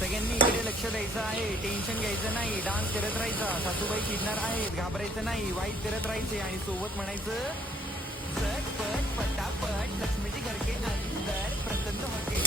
सगळ्यांनी इकडे लक्ष द्यायचं आहे, टेन्शन घ्यायचं नाही, डान्स करत राहायचा, सासूबाई चिडणार आहेत, घाबरायचं नाही, वाईट करत राहायचे आणि सोबत म्हणायचं झटपट पटापट लक्ष्मीची घर के अंदर प्रसन्न होके